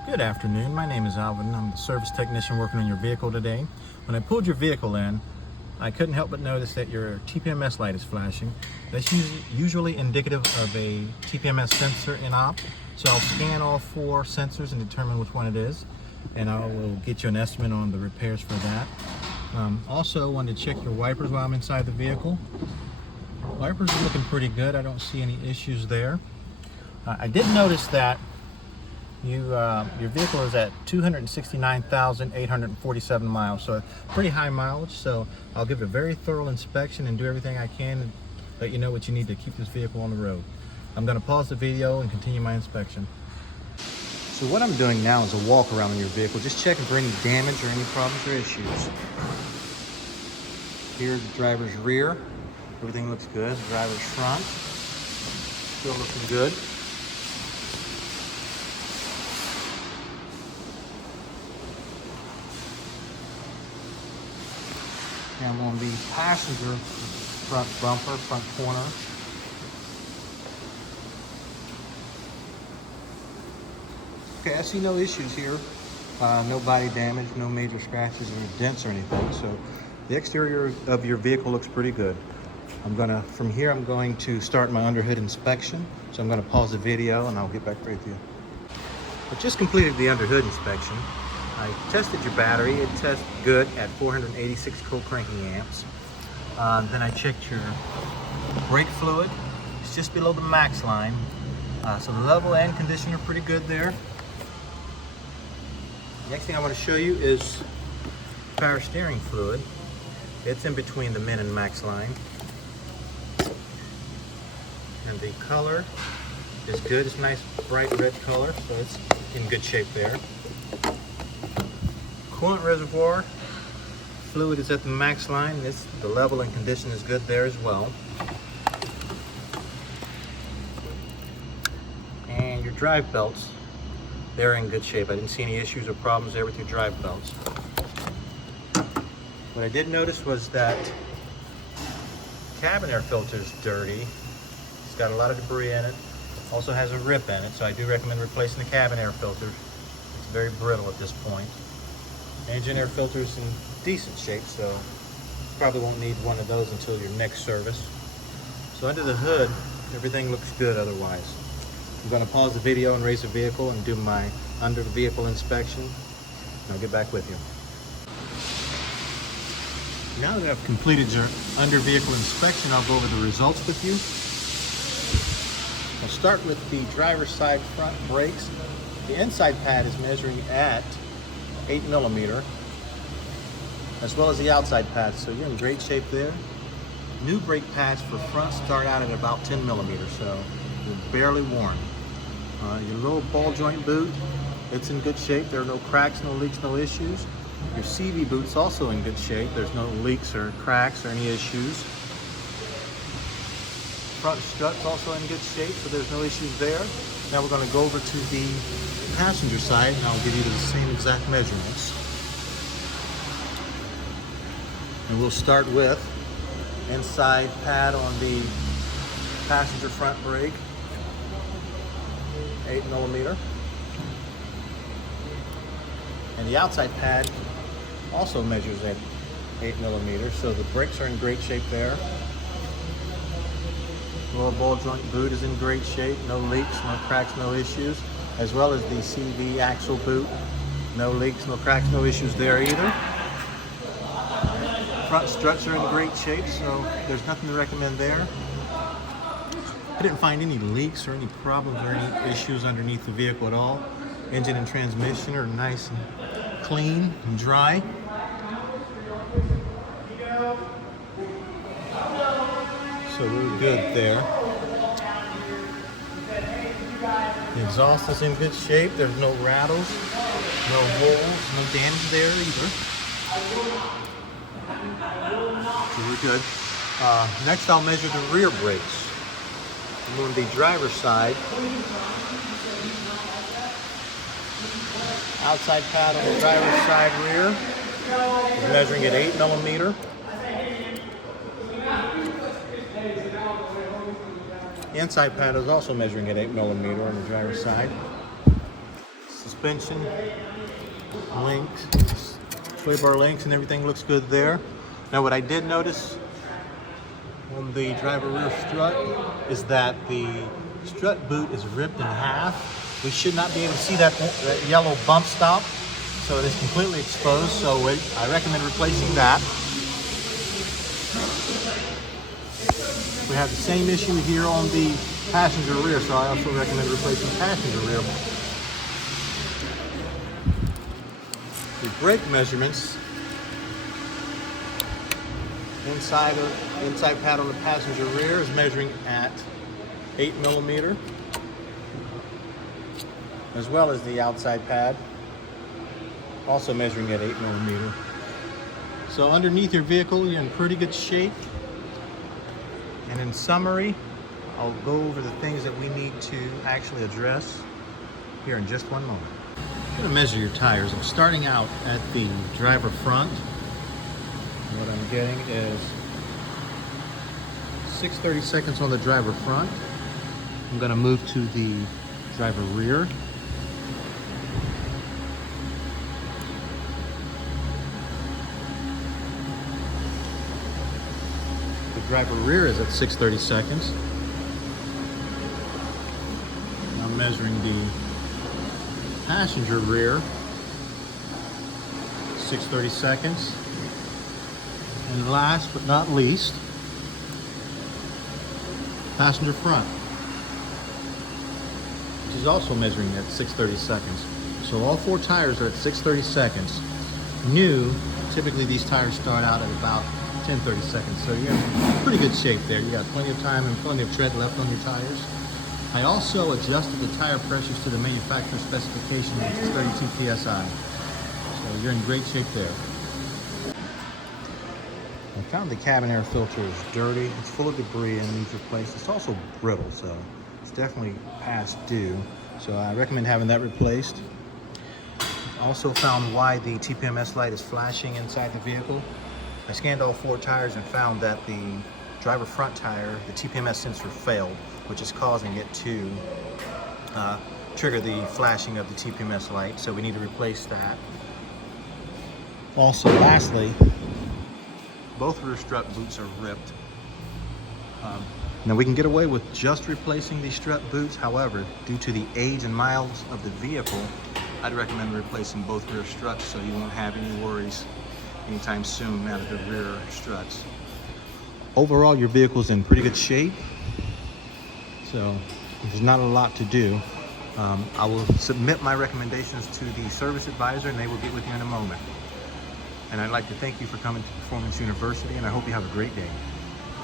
Good afternoon. My name is Alvin. I'm the service technician working on your vehicle today. When I pulled your vehicle in, I couldn't help but notice that your TPMS light is flashing. That's usually indicative of a TPMS sensor in op. So I'll scan all four sensors and determine which one it is, and I will get you an estimate on the repairs for that. Also, wanted to check your wipers while I'm inside the vehicle. Wipers are looking pretty good. I don't see any issues there. I did notice that your vehicle is at 269,847 miles, so pretty high mileage. So I'll give it a very thorough inspection and do everything I can to let you know what you need to keep this vehicle on the road. I'm going to pause the video and continue my inspection. So what I'm doing now is a walk around on your vehicle, just checking for any damage or any problems or issues. Here, the driver's rear, everything looks good. The driver's front, still looking good. I'm on the passenger front bumper, front corner. Okay, I see no issues here. No body damage, no major scratches or dents or anything. So the exterior of your vehicle looks pretty good. From here, I'm going to start my underhood inspection. So I'm gonna pause the video and I'll get back with you. I just completed the underhood inspection. I tested your battery. It tested good at 486 co-cranking amps. Then I checked your brake fluid. It's just below the max line. So the level and condition are pretty good there. Next thing I want to show you is power steering fluid. It's in between the min and max line. And the color is good. It's a nice bright red color, so it's in good shape there. Coolant reservoir fluid is at the max line. The level and condition is good there as well. And your drive belts, they're in good shape. I didn't see any issues or problems there with your drive belts. What I did notice was that cabin air filter is dirty. It's got a lot of debris in it. Also has a rip in it, so I do recommend replacing the cabin air filter. It's very brittle at this point. Engine air filter is in decent shape, so probably won't need one of those until your next service. So under the hood, everything looks good otherwise. I'm going to pause the video and raise the vehicle and do my under the vehicle inspection, and I'll get back with you. Now that I've completed your under vehicle inspection, I'll go over the results with you. I'll start with the driver's side front brakes. The inside pad is measuring at 8 millimeter, as well as the outside pads, so you're in great shape there. New brake pads for front start out at about 10 millimeters, so you're barely worn. Your little ball joint boot, it's in good shape. There are no cracks, no leaks, no issues. Your CV boot's also in good shape. There's no leaks or cracks or any issues. Front strut's also in good shape, so there's no issues there. Now we're going to go over to the passenger side, and I'll give you the same exact measurements. And we'll start with inside pad on the passenger front brake, 8 millimeter. And the outside pad also measures at 8 millimeters, so the brakes are in great shape there. Lower ball joint boot is in great shape, no leaks, no cracks, no issues, as well as the CV axle boot, no leaks, no cracks, no issues there either. Front struts are in great shape, so there's nothing to recommend there. I didn't find any leaks or any problems or any issues underneath the vehicle at all. Engine and transmission are nice and clean and dry. So we're good there. The exhaust is in good shape. There's no rattles, no holes, no damage there either. So we're good. Next I'll measure the rear brakes. I'm on the driver's side. Outside pad on the driver's side rear is measuring at 8 millimeter. The inside pad is also measuring at 8 millimeter on the driver's side. suspension links, sway bar links, and everything looks good there. Now what I did notice on the driver rear strut is that the strut boot is ripped in half. We should not be able to see that yellow bump stop, so it is completely exposed, so I recommend replacing that. We have the same issue here on the passenger rear, so I also recommend replacing passenger rear. The brake measurements, inside pad on the passenger rear is measuring at 8 millimeter, as well as the outside pad, also measuring at 8 millimeter. So underneath your vehicle, you're in pretty good shape. And in summary, I'll go over the things that we need to actually address here in just one moment. I'm going to measure your tires. I'm starting out at the driver front. What I'm getting is 6/32 on the driver front. I'm going to move to the driver rear. The driver rear is at 6/32. I'm measuring the passenger rear, 6/32. And last but not least, passenger front, which is also measuring at 6/32. So all four tires are at 6/32. New, typically these tires start out at about 10/32. So you're in pretty good shape there. You got plenty of time and plenty of tread left on your tires. I also adjusted the tire pressures to the manufacturer specification, which is 32 PSI. So you're in great shape there. I found the cabin air filter is dirty. It's full of debris and needs replaced. It's also brittle, so it's definitely past due. So I recommend having that replaced. Also found why the TPMS light is flashing inside the vehicle. I scanned all four tires and found that the driver front tire, the TPMS sensor failed, which is causing it to trigger the flashing of the TPMS light. So we need to replace that. Also, lastly, both rear strut boots are ripped. Now we can get away with just replacing these strut boots. However, due to the age and miles of the vehicle, I'd recommend replacing both rear struts so you won't have any worries anytime soon out of the rear struts. Overall, your vehicle's in pretty good shape, so there's not a lot to do. I will submit my recommendations to the service advisor and they will get with you in a moment. And I'd like to thank you for coming to Performance University, and I hope you have a great day.